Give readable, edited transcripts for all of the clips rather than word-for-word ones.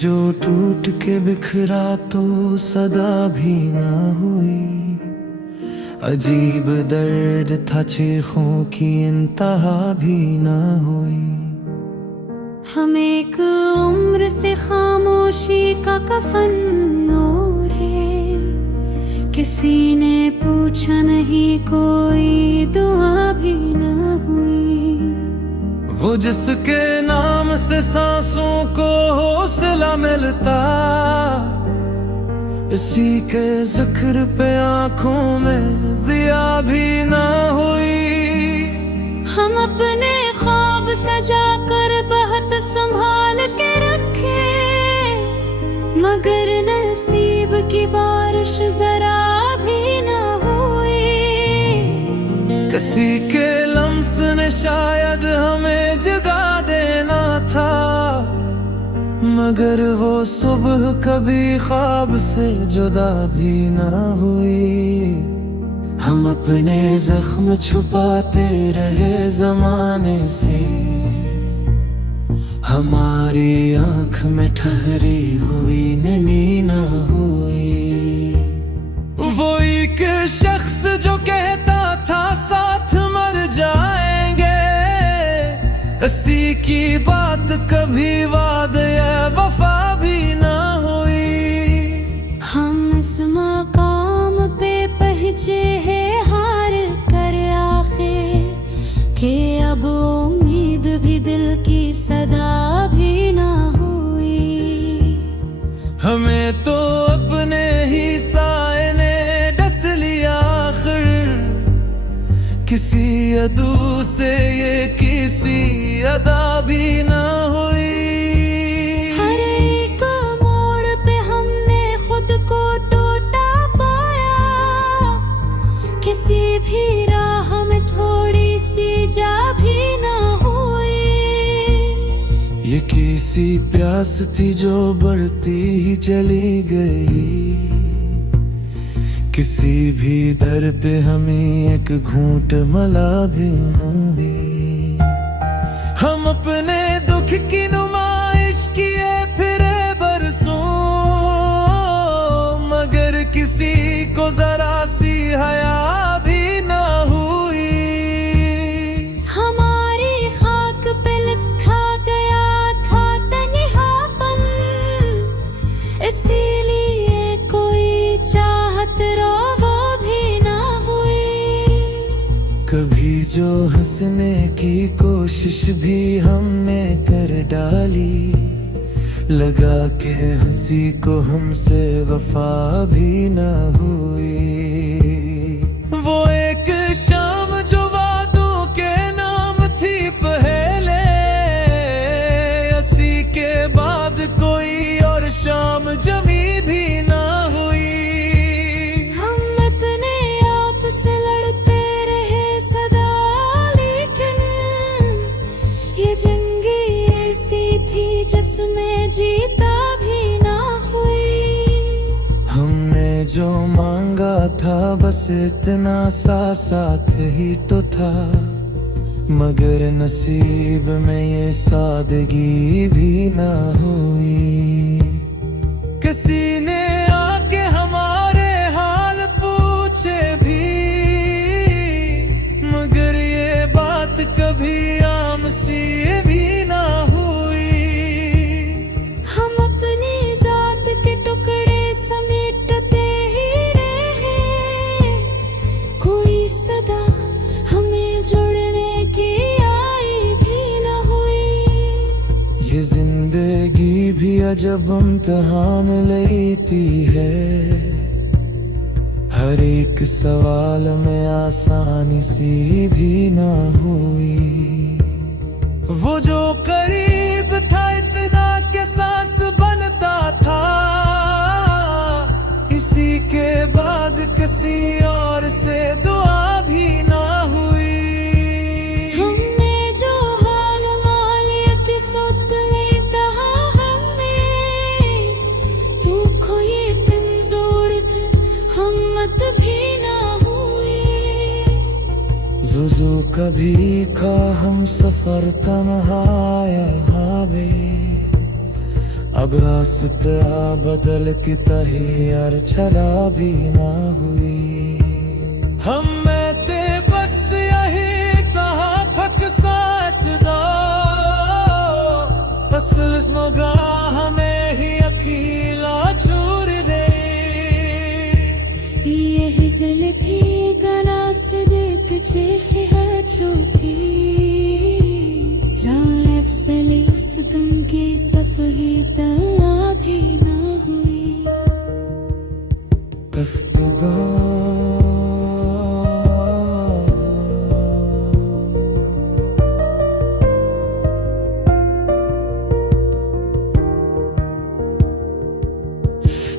जो टूट के बिखरा तो सदा भी ना हुई। अजीब दर्द था, चीखों की इंतहा भी ना हुई। हम एक उम्र से खामोशी का कफन ओढ़े, किसी ने पूछा नहीं, कोई दुआ भी ना हुई। वो जिसके नाम से सांसों को हौसला मिलता, इसी के जिक्र पे आंखों में जिया भी ना हुई। हम अपने ख्वाब सजा कर बहुत संभाल के रखे, मगर नसीब की बारिश जरा भी ना हुई। किसी के लम्स ने शायद हमें जगा देना था, मगर वो सुबह कभी ख्वाब से जुदा भी ना हुई। हम अपने जख्म छुपाते रहे जमाने से, हमारी आंख में ठहरी हुई नमी ना हुई। वो एक शख्स जो कहता था साथ मर जाएंगे, हंसी की बात कभी वादे वफा भी ना हुई। हम इस मकाम पे पहुंचे हैं हार कर आखिर, कि अब उम्मीद भी दिल की सदा भी ना हुई। हमें तो अपने ही साए ने डस लिया आखिर, किसी अदू से ये किसी अदा भी ना हुई। हर एक मोड़ पे हमने खुद को टूटा पाया, किसी भी राह में थोड़ी सी जा भी ना हुई। ये किसी प्यास थी जो बढ़ती ही चली गई, किसी भी दर पे हमें एक घूंट मला भी न हुई। हम अपने दुख की नुमाइश किए फिरे बरसों, मगर किसी को जरा सी हया भी ना हुई। हमारी खाक पे लिखा गया था तन्हापन, इसीलिए कोई चाहत रो वो भी ना हुई। कभी जो हंसने की कोशिश भी हमने कर डाली, लगा के हंसी को हमसे वफा भी ना हुई। वो एक शाम जो वादों के नाम थी पहले, हंसी के बाद कोई और शाम जमी भी ना हुई। हम अपने आप से लड़ते रहे सदा, लेकिन ये जंगी ऐसी थी जिसमें जीता भी ना हुई। हमने जो मांगा था बस इतना सा साथ ही तो था, मगर नसीब में ये सादगी भी ना हुई। किसी ने आके हमारे हाल पूछे भी, मगर ये बात कभी आम सी भी ना हुई। हम अपनी जात के टुकड़े समेटते ही रहे, कोई सदा हमें जोड़ने की आई भी न हुई। ये जिंदगी भी अजब इम्तिहान लेती है, हर एक सवाल में आसानी सी भी ना हुई। वो जो करीब था इतना के सांस बनता था, इसी के बाद किसी और से दुआ भी ना हुई। हमने जो हाल मालियत सुत लेता हमें, तू कोई तंजूर थे हिम्मत भी ना हुई। जुजू कभी का हम सफर तन्हा यहाँ बे, अब रास्ता बदल के तैयार चला भी ना हुई। हम में ते बस यही कहा फक साथ दो, असल स्मगा हमें ही अखीला छूर दे। ये हिजल थी गला से देख चेखे है छुपी, जान फसली उस दम की सफही तला भी ना हुई। गुफ्तगू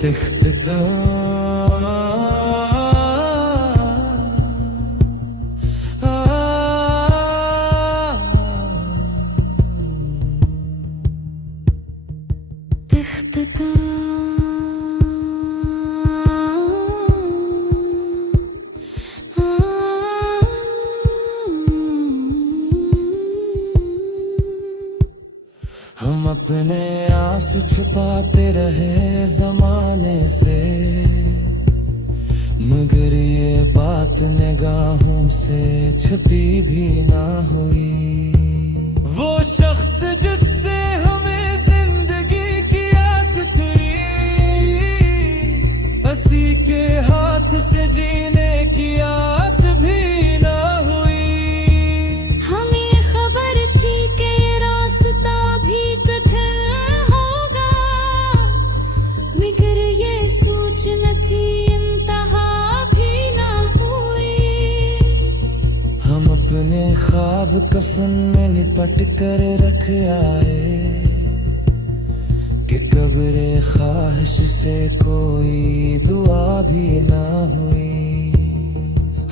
दिखता दिखता हम अपने आस छुपाते रहे जमाने से, मगर ये बात निगाहों से छुपी भी ना हुई। वो शख्स जिससे हमें जिंदगी की आस थी, उसी के हाथ से जीने की आस भी ना हुई। हमें खबर थी कि ये रास्ता भी कठिन होगा, मगर ये सोच न थी इंतहा भी ना हुई। हम अपने ख्वाब कफन में लिपट कर रख आए कि कब्रे ख्वाहिश से कोई दुआ भी ना हुई।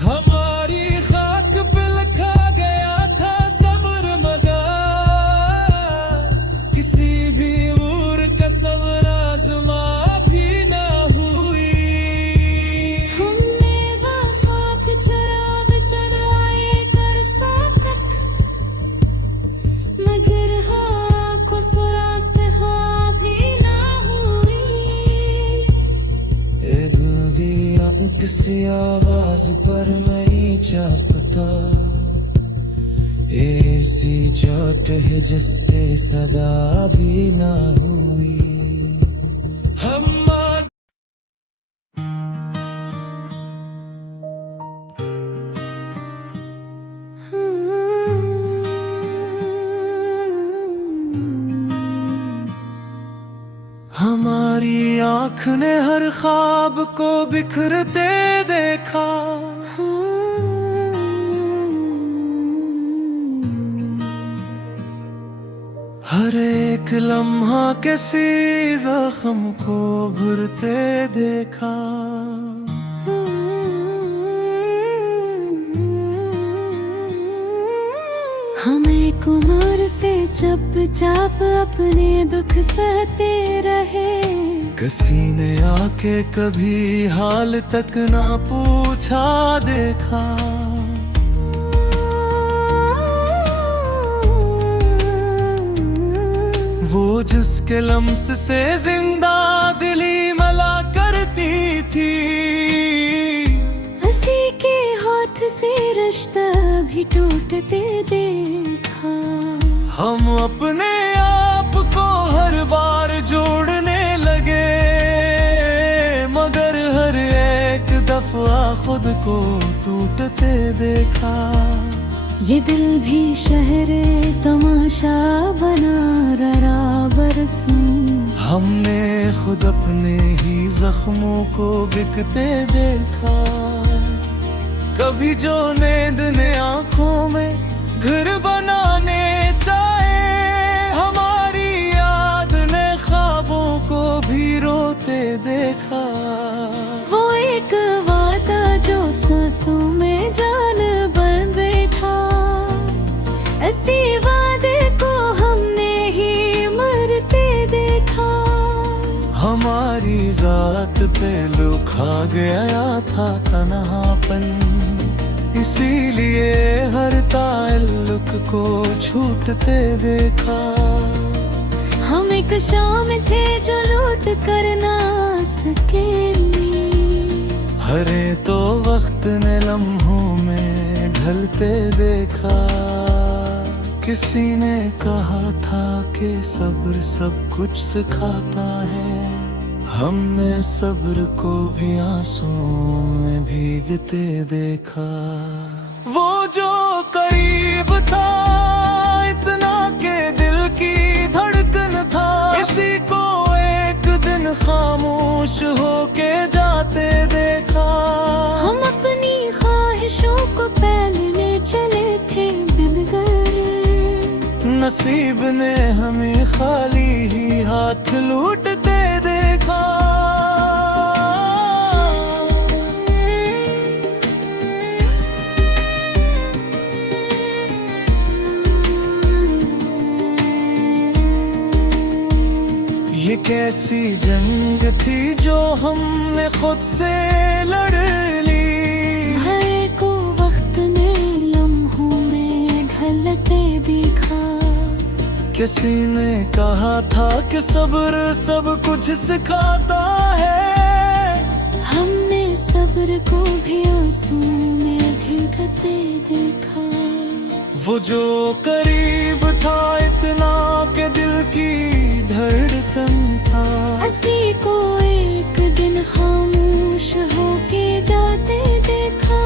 हमारी खाक पे लिखा गया था सब्र, मगर किसी भी उर का सब्र आज़मा भी ना हुई। हमने वफात चराग चराए कर सातक, मगर हाँ को सुरा से हाँ भी ना हुई। ए दिल दिया किसी आवाज पर नहीं चाहता, ऐसी चोट है जिस पे सदा भी ना हुई। हम हमारी आँख ने हर ख्वाब को बिखरते देखा, हर एक लम्हा किसी जख्म को भरते देखा। हमें कुमार से चप चाप अपने दुख सहते रहे, किसी ने आके कभी हाल तक ना पूछा देखा। वो जिसके लम्स से जिंदा दिली मला करती थी, हंसी के हाथ से रिश्ता भी टूटते देखा। हम अपने आप को हर बार जोड़ने लगे, मगर हर एक दफा खुद को टूटते देखा। ये दिल भी शहर तमाशा बना रहा बरसूं। हमने खुद अपने ही जख्मों को बिकते देखा। कभी जो नींद ने आंखों में घर बनाने चाहे, हमारी याद ने ख्वाबों को भी रोते देखा। वो एक वादा जो सांसों में जान बन बैठा, ऐसी वादे को हमने ही मरते देखा। हमारी जात पे लुखा गया था तन्हापन, इसीलिए हर ताल्लुक को छूटते देखा। हम एक शाम थे जो लूट कर ना सकेली। हरे तो वक्त ने लम्हों में ढलते देखा। किसी ने कहा था कि सब्र सब कुछ सिखाता है। हमने सब्र को भी आंसुओं में भीगते देखा। वो जो करीब था इतना के दिल की धड़कन था, इसी को एक दिन खामोश होके जाते देखा। हम अपनी ख्वाहिशों को पहले चले थे बिनकर, नसीब ने हमें खाली ही हाथ लूटते देखा। ये कैसी जंग थी जो हमने खुद से लड़ ली। हर को वक्त ने लम्हों में ढलते दिखा। किसी ने कहा था कि सब्र सब कुछ सिखाता है। हमने सब्र को भी आंसुओं में भीगते देखा। वो जो करीब था इतना के दिल की धड़कन था, इसी को एक दिन खामोश होके जाते देखा।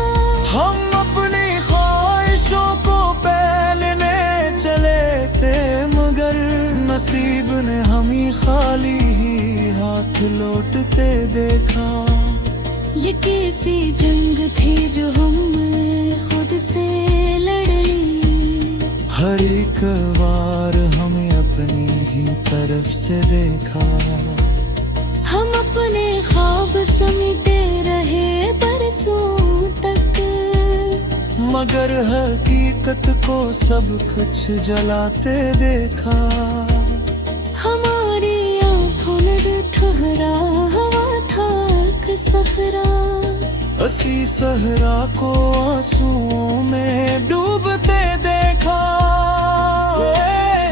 हम अपनी ख्वाहिशों को पहले चले थे, मगर नसीब ने हमें खाली ही हाथ लौटते देखा। ये कैसी जंग थी जो हमने खुद से लड़ ली। हर एक बार हमें अपनी ही तरफ से देखा। हम अपने ख्वाब समेटे रहे बरसों तक, मगर हकीकत को सब कुछ जलाते देखा। हमारी आंखों में ठहरा हवा था एक सहरा। असी सहरा को आंसुओं में डूबते देखा।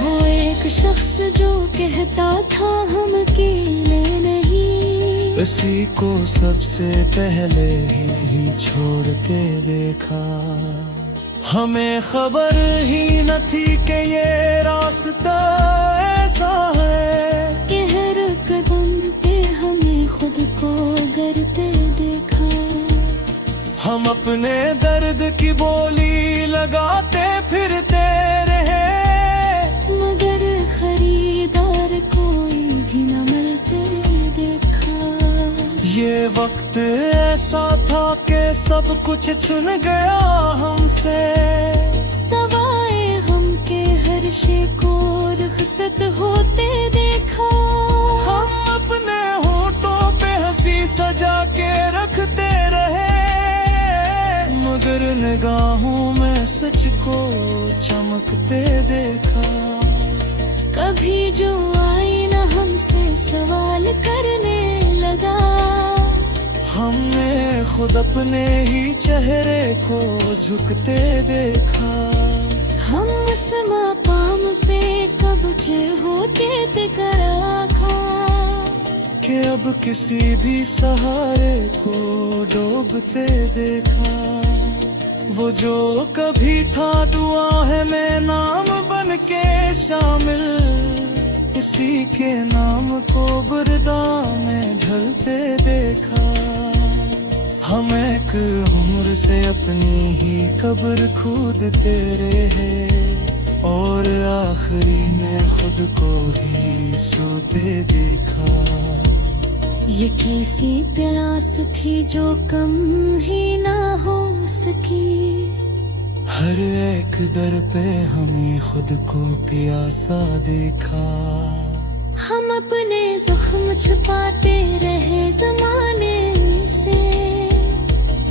वो एक शख्स जो कहता था हम अकेले नहीं, इसी को सबसे पहले ही छोड़ के देखा। हमें खबर ही न थी कि ये रास्ता ऐसा है कि हर कदम पे हमें खुद को गिरते देखा। हम अपने दर्द की बोली लगाते फिरते रहे, मगर खरीदार कोई भी न मिलते देखा। ये वक्त ऐसा था कि सब कुछ छिन गया हमसे। सवाए हम के हर शे को रुखसत होते देखा। हम अपने होठों पे हंसी सजा के रखते रहे, मगर निगाहों में सच को चमकते देखा। कभी जो आई न हमसे सवाल करने लगा, हमने खुद अपने ही चेहरे को झुकते देखा। हम उस मकाम पे कब्जे होते करा खा, कि अब किसी भी सहारे को डूबते देखा। वो जो कभी था दुआ है में नाम बन के शामिल, इसी के नाम को बुरदा में ढलते देखा। हम एक उम्र से अपनी ही कब्र खोदते रहे, और आखिरी में खुद को ही सोते देखा। ये कैसी प्यास थी जो कम ही ना हो सकी। हर एक दर पे हमें खुद को प्यासा देखा। हम अपने जख्म छुपाते रहे जमाने से,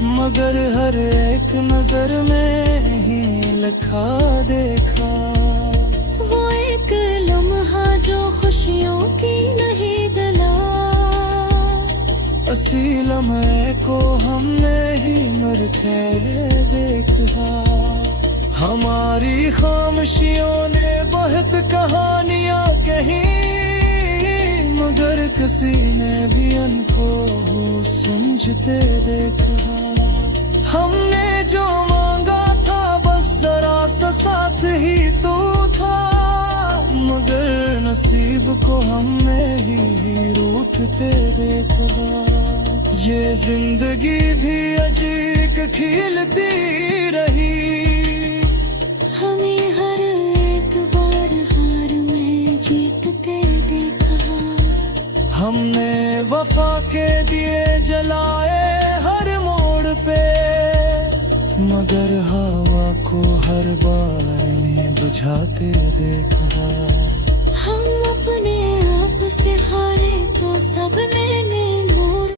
मगर हर एक नजर में ही लिखा देखा। वो एक लम्हा जो खुशियों की नहीं गला, असी लम्हे को हमने ही मरते देखा। हमारी खामोशियों ने बहुत कहानियां कही, मगर किसी ने भी उनको समझते देखा। हमने जो मांगा था बस जरा सा साथ ही तो था, मगर नसीब को हमने ही रूठते देखा। ये जिंदगी भी अजीब खिलती रही, हमें हर एक बार हार में जीतते देखा। हमने वफा के दिए जलाए हर मोड़ पे, मगर हवा को हर बार में बुझाते देखा। हम अपने आप से हारे तो सब लेने मोड़।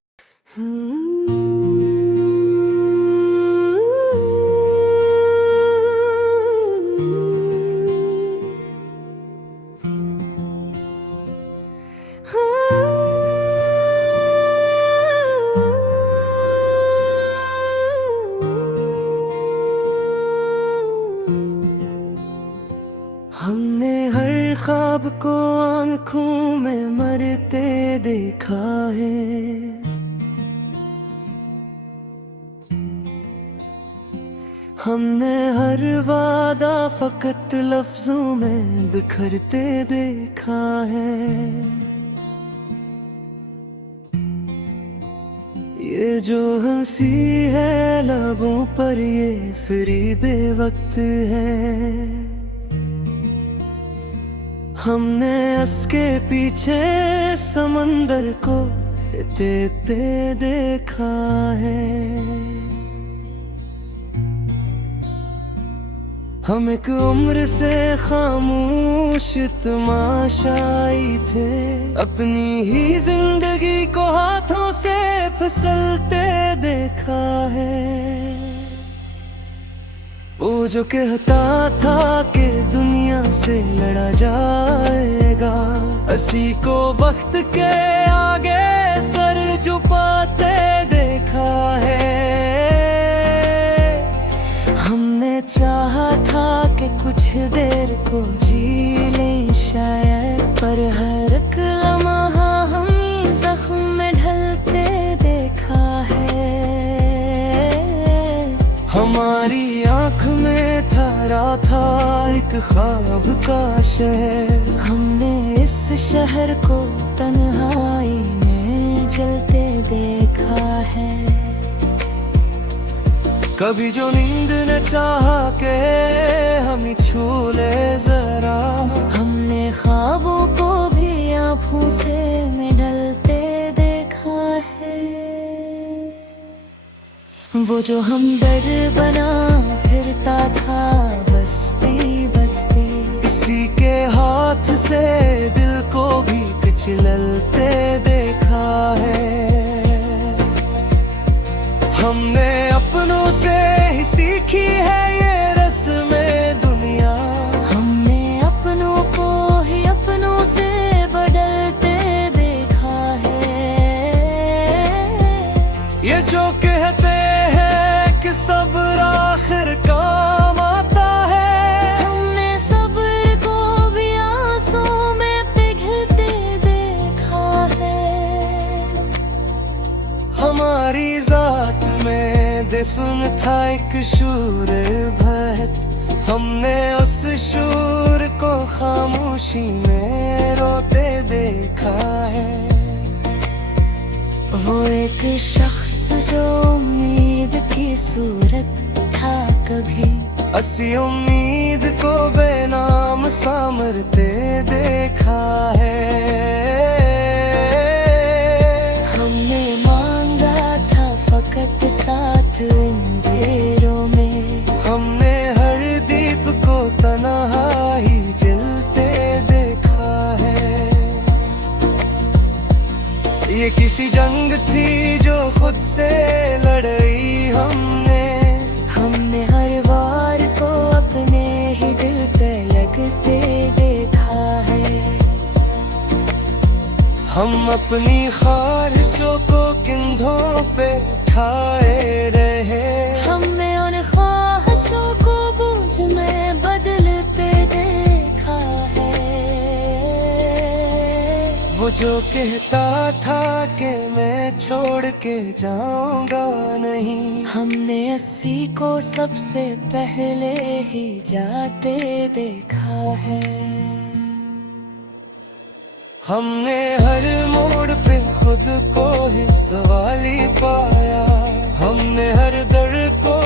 हमने हर ख्वाब को आंखों में मरते देखा है, हमने हर वादा फकत लफ्जों में बिखरते देखा है। ये जो हंसी है लबों पर ये फिरी बेवक्त है, हमने उसके पीछे समंदर को देते देखा है। हम एक उम्र से खामोश तमाशाई थे, अपनी ही जिंदगी को हाथों से फिसलते देखा है। वो जो कहता था कि दुनिया से लड़ा जाएगा, असी को वक्त के आगे सर झुकाते देखा है। हमने चाहा था कि कुछ देर को जी लें शायद, पर हर एक लम्हा हम जख्म में ढलते देखा है। हमारी आँख में ठहरा था एक ख्वाब का शहर, हमने इस शहर को तन्हाई में जलते देखा है। कभी जो नींद न चाहा के हम छू ले जरा, हमने ख्वाबों को भी आँखों से में ढलते देखा है। वो जो हम डर बना फिरता था बस्ती बस्ती, किसी के हाथ से दिल को भी कुचलते देखा है। हमने अपनों से ही सीखी है ये रस्में दुनिया, हमने अपनों को ही अपनों से बदलते देखा है। ये जो कहते हैं कि सब्र आखिर काम आता है, हमने सब्र को भी आंसू में पिघलते देखा है। हमारी जात में दिफन था एक शूर भत, हमने उस शूर को खामोशी में रोते देखा है। वो एक शख्स जो उम्मीद की सूरत था कभी, असी उम्मीद को बेनाम सामरते देखा है। हमने मांगा था फकत साथ अंधेरों में, हमने हर दीप को तन्हाई जलते देखा है। ये किसी जंग थी जो खुद से लड़ई हमने हर वार को अपने ही दिल पे लगते देखा है। हम अपनी ख्वाहिशों को कंधों पे उठाए रहे, हमने उन ख्वाहिशों को बोझ में बदलते देखा है। वो जो कहता था कि मैं छोड़ के जाऊंगा नहीं, हमने 80 को सबसे पहले ही जाते देखा है। हमने हर मोड़ पे खुद को ही सवाली पाया, हमने हर दर को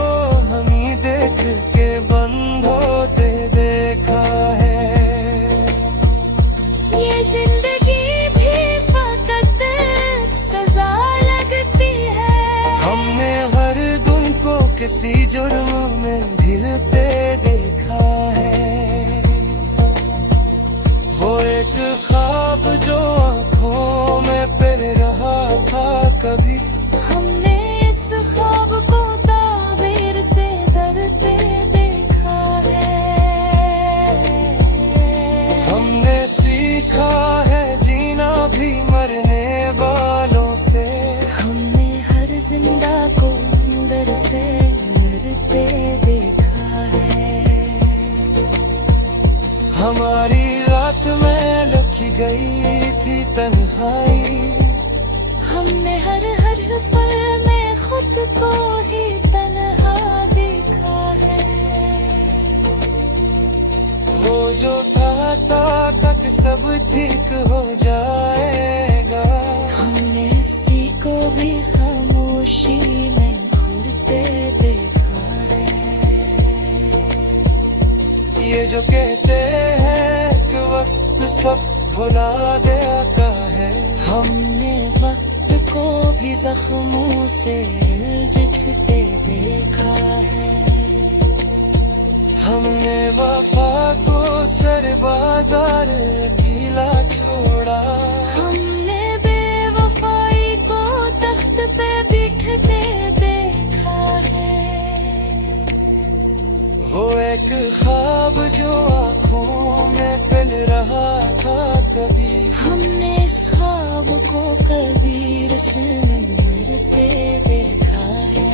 हम ही देख के बंद होते देखा है। ये जिंदगी भी फकत एक सजा लगती है। हमने हर दिन को किसी जुर्म में ढिलते देखा है। वो एक ख्वाब जो आँखों में पिल रहा था कभी, हमने इस ख्वाब को ताबीर से डरते देखा है। हमने सीखा है जीना भी मरने वालों से, हमने हर जिंदा को अंदर से मरते देखा है। हमारी रात में लिखी गई थी तन्हाई, हमने हर पल में खुद को ही तन्हा देखा है। वो जो था कि सब ठीक हो जाएगा, हमने इसी को भी खामोशी में घूरते देखा है। ये जो कहते हैं कि वक्त सब भुला देता है, हमने वक्त को भी जख्मों से उलझते देखा है। हमने वफा को सर बाजार अकेला छोड़ा, हमने बेवफाई को तख्त पे बिठते देखा है। वो एक ख्वाब जो आँखों में पिल रहा था कभी, हमने इस ख्वाब को कभी रस्म में मरते देखा है।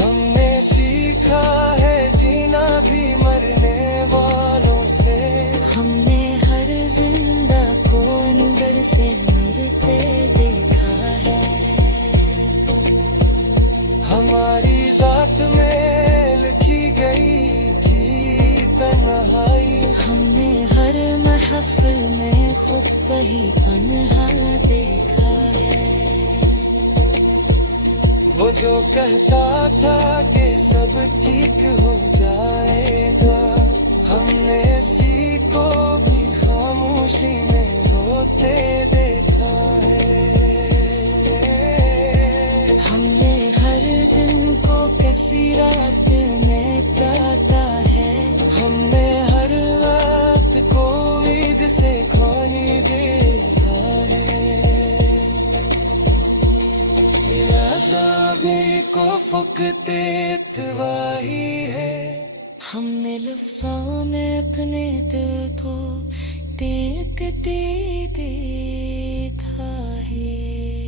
हमने सीखा है जीना भी मरने वालों से, हमने हर जिंदा को अंदर से मरते देखा है। हमारी जात में लिखी गई थी तन्हाई, हमने हर महफिल में खुद को ही तन्हा देखा है। वो जो कहता था कि सब ठीक हो जाएगा, हमने इसी को भी खामोशी में रोते देखा है। हमने हर दिन को कैसी रात में काटा है। हमने हर रात को उम्मीद से खोनी देखा है। भी को फुकते तवाही है, हमने लफ्ज़ों में अपने दिल को देखते देखा है।